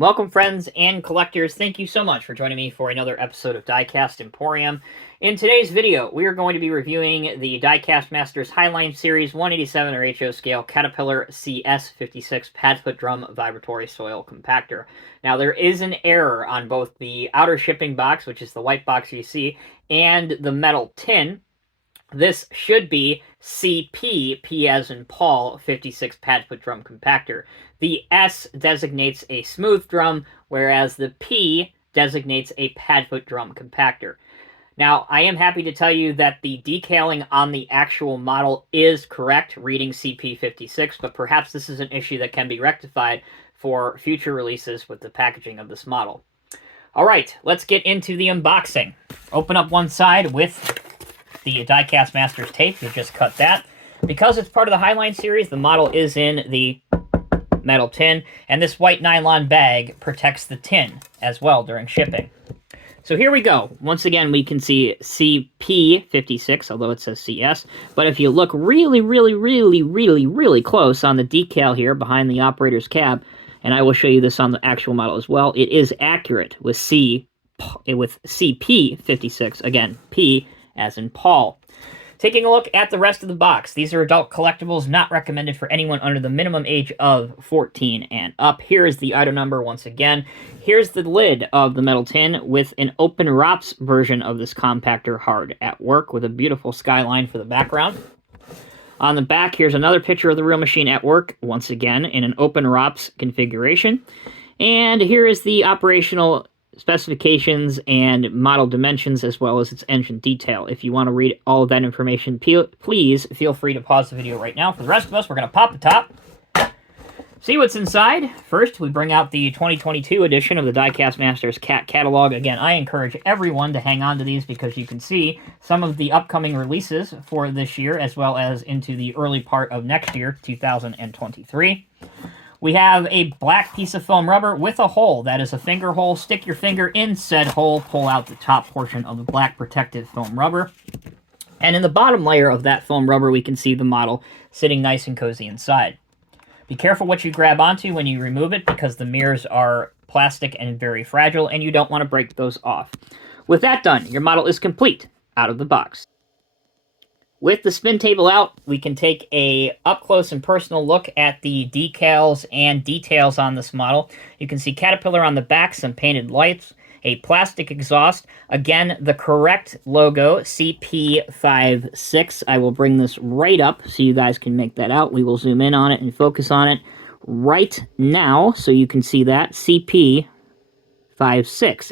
Welcome, friends and collectors. Thank you so much for joining me for another episode of Diecast Emporium. In today's video, we are going to be reviewing the Diecast Masters Highline Series 187 ratio scale Caterpillar CS56 Padfoot Drum Vibratory Soil Compactor. Now, there is an error on both the outer shipping box, which is the white box you see, and the metal tin. This should be CP, P as in Paul, 56 Padfoot Drum Compactor. The S designates a smooth drum, whereas the P designates a Padfoot Drum Compactor. Now, I am happy to tell you that the decaling on the actual model is correct, reading CP56, but perhaps this is an issue that can be rectified for future releases with the packaging of this model. All right, let's get into the unboxing. Open up one side with the Diecast Masters tape. You just cut that. Because it's part of the Highline series, the model is in the metal tin, and this white nylon bag protects the tin as well during shipping. So here we go. Once again, we can see CP56, although it says CS, but if you look really close on the decal here behind the operator's cab, and I will show you this on the actual model as well, it is accurate with CP56, again, P as in Paul. Taking a look at the rest of the box, these are adult collectibles not recommended for anyone under the minimum age of 14 and up. Here is the item number once again. Here's the lid of the metal tin with an open ROPS version of this compactor hard at work with a beautiful skyline for the background. On the back, here's another picture of the real machine at work, once again in an open ROPS configuration. And here is the operational specifications and model dimensions, as well as its engine detail. If you want to read all of that information, please feel free to pause the video right now. For the rest of us, we're going to pop the top, see what's inside. First, we bring out the 2022 edition of the Diecast Masters catalog. Again, I encourage everyone to hang on to these because you can see some of the upcoming releases for this year, as well as into the early part of next year, 2023. We have a black piece of foam rubber with a hole. That is a finger hole. Stick your finger in said hole, pull out the top portion of the black protective foam rubber. And in the bottom layer of that foam rubber, we can see the model sitting nice and cozy inside. Be careful what you grab onto when you remove it because the mirrors are plastic and very fragile, and you don't want to break those off. With that done, your model is complete out of the box. With the spin table out, we can take a up-close and personal look at the decals and details on this model. You can see Caterpillar on the back, some painted lights, a plastic exhaust. Again, the correct logo, CP56. I will bring this right up so you guys can make that out. We will zoom in on it and focus on it right now so you can see that, CP56.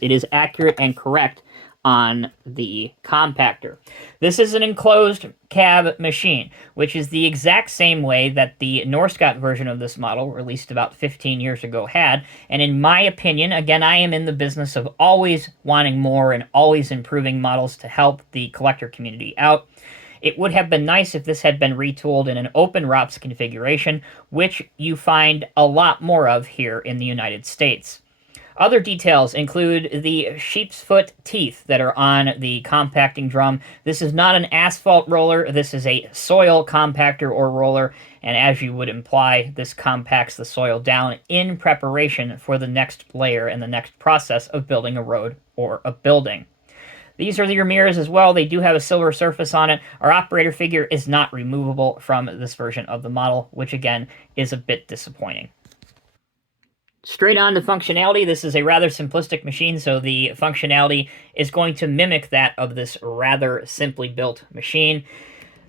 It is accurate and correct on the compactor. This is an enclosed cab machine, which is the exact same way that the Norscot version of this model, released about 15 years ago, had. And in my opinion, again, I am in the business of always wanting more and always improving models to help the collector community out. It would have been nice if this had been retooled in an open ROPS configuration, which you find a lot more of here in the United States. Other details include the sheep's foot teeth that are on the compacting drum. This is not an asphalt roller. This is a soil compactor or roller, and as you would imply, this compacts the soil down in preparation for the next layer and the next process of building a road or a building. These are your mirrors as well. They do have a silver surface on it. Our operator figure is not removable from this version of the model, which again is a bit disappointing. Straight on to functionality. This is a rather simplistic machine, so the functionality is going to mimic that of this rather simply built machine.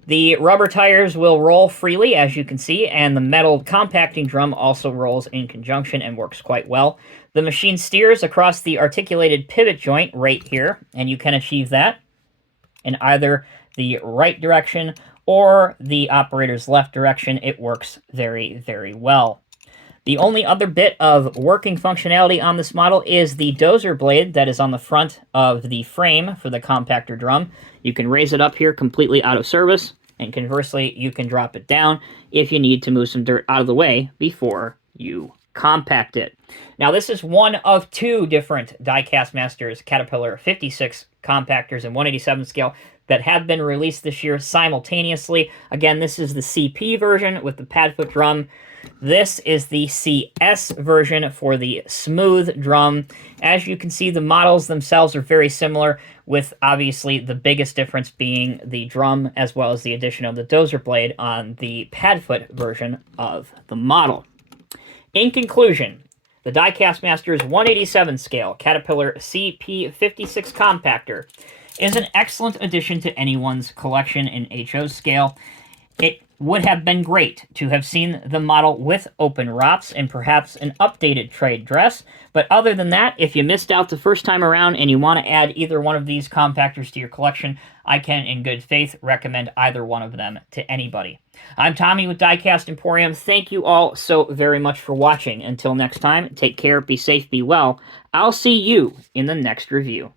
The rubber tires will roll freely, as you can see, and the metal compacting drum also rolls in conjunction and works quite well. The machine steers across the articulated pivot joint right here, and you can achieve that in either the right direction or the operator's left direction. It works very well. The only other bit of working functionality on this model is the dozer blade that is on the front of the frame for the compactor drum. You can raise it up here completely out of service, and conversely, you can drop it down if you need to move some dirt out of the way before you compact it. Now, this is one of two different Diecast Masters Caterpillar 56 compactors in 1/87 scale that have been released this year simultaneously. Again, this is the CP version with the Padfoot drum. This is the CS version for the smooth drum. As you can see, the models themselves are very similar, with obviously the biggest difference being the drum as well as the addition of the dozer blade on the Padfoot version of the model. In conclusion, the Diecast Masters 1/87 scale Caterpillar CP56 Compactor is an excellent addition to anyone's collection in HO scale. It would have been great to have seen the model with open ROPS and perhaps an updated trade dress, but other than that, if you missed out the first time around and you want to add either one of these compactors to your collection, I can, in good faith, recommend either one of them to anybody. I'm Tommy with Diecast Emporium. Thank you all so very much for watching. Until next time, take care, be safe, be well. I'll see you in the next review.